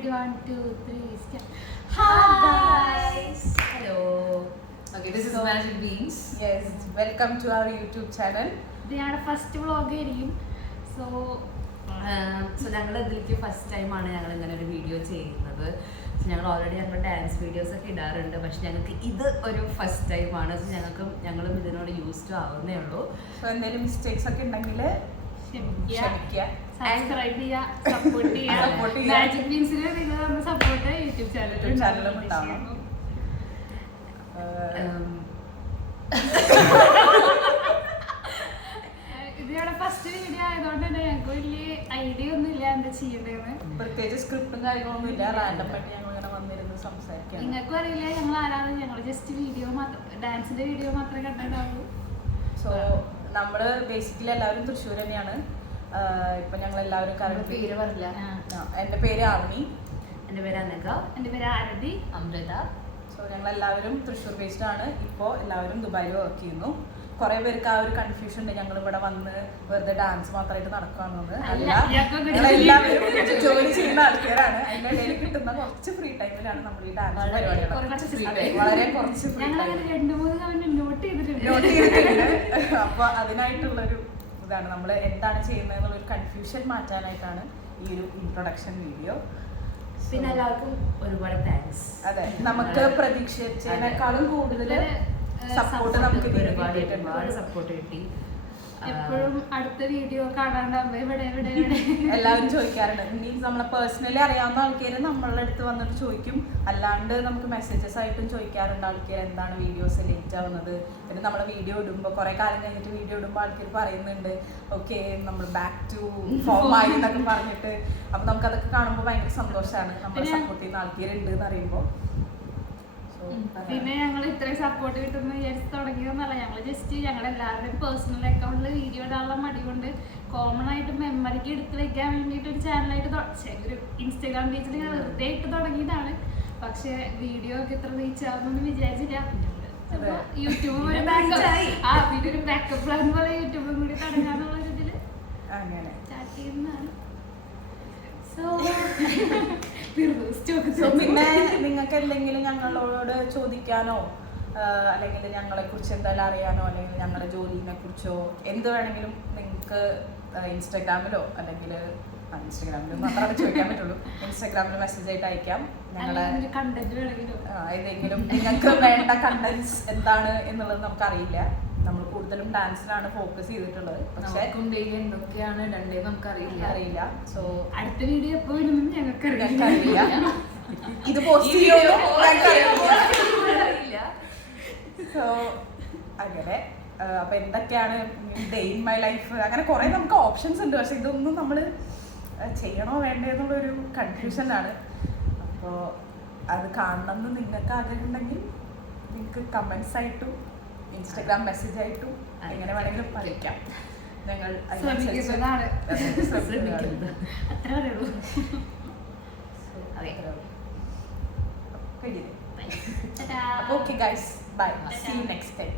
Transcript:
Ready, 1, 2, 3, start. Hi guys. Hello. Okay, this is Magic Beans. Yes, welcome to our YouTube channel. ഇത് ഞങ്ങളുടെ first vlog ആയിരിക്കും. So ഞങ്ങൾ ഇതിലേക്ക് first ടൈമാണ് ഞങ്ങൾ ഇങ്ങനെ ഒരു വീഡിയോ ചെയ്യുന്നത്. സോ ഞങ്ങൾ ഓൾറെഡി ഞങ്ങൾ ഡാൻസ് വീഡിയോസ് ഒക്കെ ഇടാറുണ്ട്, പക്ഷെ ഞങ്ങൾക്ക് ഇത് ഒരു ഫസ്റ്റ് ടൈമാണ്. സോ ഞങ്ങളും ഇതിനോട് യൂസ്ഡ് ആവുന്നേ ഉള്ളൂ. സോ എന്തെങ്കിലും മിസ്റ്റേക്സ് ഒക്കെ ഉണ്ടെങ്കിൽ ക്ഷമിക്കുക. സബ്സ്ക്രൈബ് ചെയ്യുക, സപ്പോർട്ട് ചെയ്യുക. മാജിക് ബീൻസിന് നിങ്ങൾ നമ്മുടെ സപ്പോർട്ട് യൂട്യൂബ് ചാനലും ഉണ്ടാവണം. ഇത് ഞങ്ങളുടെ ഫസ്റ്റ് വീഡിയോ ആയതുകൊണ്ട് തന്നെ ഞങ്ങൾക്ക് വലിയ ഐഡിയ ഒന്നും ഇല്ല എന്താ ചെയ്യേണ്ടതെന്ന്. പ്രത്യേകിച്ച് സ്ക്രിപ്റ്റും കാര്യങ്ങളൊന്നും ഇല്ല. റാൻഡം ആയിട്ട് ഞങ്ങൾ ഇങ്ങനെ വന്നിരുന്ന് സംസാരിക്കാം. നിങ്ങൾക്കും അറിയില്ല ഞങ്ങൾ ആരാണ്. ഞങ്ങൾ ജസ്റ്റ് വീഡിയോ മാത്രം, ഡാൻസിന്റെ വീഡിയോ മാത്രമേ കണ്ടിട്ടുണ്ടാവുള്ളൂ. സോ നമ്മള് ബേസിക്കലി എല്ലാവരും തൃശ്ശൂർ തന്നെയാണ്. ഇപ്പൊ ഞങ്ങൾ എല്ലാവരും പേര് പറഞ്ഞില്ല. എന്റെ പേര് ആവണി. എൻ്റെ പേര് അനഘ. എൻ്റെ പേര് ആരതി. അമൃത. സോ ഞങ്ങൾ എല്ലാവരും തൃശ്ശൂർ ബേസ്ഡ് ആണ്. ഇപ്പോൾ എല്ലാവരും ദുബായിൽ വർക്ക് ചെയ്യുന്നു. കുറെ പേർക്ക് ആ ഒരു കൺഫ്യൂഷൻ ഉണ്ട്, ഞങ്ങൾ ഇവിടെ വന്ന് വെറുതെ ഡാൻസ് മാത്രമായിട്ട് നടക്കാമെന്നത്. അല്ല, ഞങ്ങളെല്ലാവരും ജോലി ചെയ്യുന്ന ആൾക്കാരാണ്. അതിന്റെ ഇടയിൽ കിട്ടുന്ന കുറച്ച് ഫ്രീ ടൈമിലാണ് നമ്മൾ ഈ ഡാൻസ് പരിപാടികൾ. വളരെ കുറച്ച് നോട്ട് ചെയ്തിട്ടുണ്ട്. അപ്പൊ അതിനായിട്ടുള്ളൊരു ഇതാണ് നമ്മൾ എന്താണ് ചെയ്യുന്നത് എന്നുള്ളൊരു കൺഫ്യൂഷൻ മാറ്റാനായിട്ടാണ് ഈ ഒരു ഇൻട്രൊഡക്ഷൻ വീഡിയോ. പിന്നെ എല്ലാവർക്കും ഒരുപാട് താങ്ക്സ്. അതെ, നമുക്ക് പ്രതീക്ഷിച്ചതിനേക്കാളും കൂടുതൽ സപ്പോർട്ട് നമുക്ക് ഒരുപാട് സപ്പോർട്ട് കിട്ടി. എപ്പോഴും അടുത്ത വീഡിയോ കാണാണ്ടാവുമ്പോ ഇവിടെ എല്ലാവരും ചോദിക്കാറുണ്ട്. മീൻസ് നമ്മളെ പേഴ്സണലി അറിയാവുന്ന ആൾക്കാർ നമ്മളുടെ അടുത്ത് വന്നിട്ട് ചോദിക്കും. അല്ലാണ്ട് നമുക്ക് മെസ്സേജസ് ആയിട്ടും ചോദിക്കാറുണ്ട് ആൾക്കാർ എന്താണ് വീഡിയോസ് ലേറ്റ് ആവുന്നത്. പിന്നെ നമ്മളെ വീഡിയോ ഇടുമ്പോൾ കുറെ കാലം കഴിഞ്ഞിട്ട് വീഡിയോ ഇടുമ്പോൾ ആൾക്കാർ പറയുന്നുണ്ട് ഓക്കെ നമ്മൾ ബാക്ക് ടു ഫോം ആയി എന്നൊക്കെ പറഞ്ഞിട്ട്. അപ്പൊ നമുക്കതൊക്കെ കാണുമ്പോൾ ഭയങ്കര സന്തോഷമാണ്. നമ്മളെ സപ്പോർട്ട് ചെയ്യുന്ന ആൾക്കാരുണ്ട് എന്ന് അറിയുമ്പോൾ. പിന്നെ ഞങ്ങൾ ഇത്രയും സപ്പോർട്ട് കിട്ടുന്ന വിചാരിച്ച് തുടങ്ങിയതൊന്നല്ല. ഞങ്ങൾ ജസ്റ്റ് ഞങ്ങളുടെ എല്ലാവരുടെയും പേഴ്സണൽ അക്കൗണ്ടിൽ വീഡിയോ ഇടാനുള്ള മടി കൊണ്ട് കോമൺ ആയിട്ട് മെമ്മറിക്ക് എടുത്ത് വെക്കാൻ വേണ്ടിയിട്ട് ഒരു ചാനലായിട്ട് ഒരു ഇൻസ്റ്റാഗ്രാം പേജിൽ ഞാൻ വെറുതെ ഇട്ട് തുടങ്ങിയതാണ്. പക്ഷെ വീഡിയോ ഒക്കെ ഇത്ര റീച്ച് ആവുമെന്ന് വിചാരിച്ചില്ല. യൂട്യൂബ് ഒരു പിന്നെ ഒരു ബാക്കപ്പ് പ്ലാൻ പോലെ യൂട്യൂബും കൂടി തുടങ്ങാന്നുള്ള ഒരു ഇതിൽ സ്റ്റാർട്ട് ചെയ്യുന്നതാണ്. പിന്നെ നിങ്ങൾക്ക് എന്തെങ്കിലും ഞങ്ങളോട് ചോദിക്കാനോ അല്ലെങ്കിൽ ഞങ്ങളെ കുറിച്ച് എന്തായാലും അറിയാനോ അല്ലെങ്കിൽ ഞങ്ങളുടെ ജോലിനെ കുറിച്ചോ എന്ത് വേണമെങ്കിലും നിങ്ങൾക്ക് ഇൻസ്റ്റാഗ്രാമിലോ അല്ലെങ്കിൽ ഇൻസ്റ്റാഗ്രാമിൽ മാത്രമേ ചോദിക്കാൻ പറ്റുള്ളൂ. ഇൻസ്റ്റാഗ്രാമിൽ മെസ്സേജ് ആയിട്ട് അയക്കാം. ഞങ്ങളെ ഏതെങ്കിലും നിങ്ങൾക്ക് വേണ്ട കണ്ടന്റ്സ് എന്താണ് എന്നുള്ളത് നമുക്കറിയില്ല. നമ്മൾ കൂടുതലും ഡാൻസിലാണ് ഫോക്കസ് ചെയ്തിട്ടുള്ളത്. പക്ഷേ എന്തൊക്കെയാണ് രണ്ടേ നമുക്കറിയില്ല. സോ അടുത്ത വീഡിയോ എപ്പോ വരുമെന്ന് ഞങ്ങൾക്കറിയില്ല. ഇത് പോസ്റ്റ് ചെയ്യുമോ അറിയില്ല. സോ അങ്ങനെ അപ്പൊ എന്തൊക്കെയാണ് ഡേ ഇൻ മൈ ലൈഫ്, അങ്ങനെ കുറെ നമുക്ക് ഓപ്ഷൻസ് ഉണ്ട്. പക്ഷെ ഇതൊന്നും നമ്മൾ ചെയ്യണോ വേണ്ടേ എന്നുള്ളൊരു കൺഫ്യൂഷനാണ്. അപ്പോൾ അത് കാണണമെന്ന് നിങ്ങൾക്ക് ആഗ്രഹമുണ്ടെങ്കിൽ നിങ്ങൾക്ക് കമൻസ് ആയിട്ടും ഇൻസ്റ്റാഗ്രാം മെസ്സേജ് ആയിട്ടും എങ്ങനെ വേണമെങ്കിലും അറിയിക്കാം. ഞങ്ങൾ okay guys, bye. See you next time.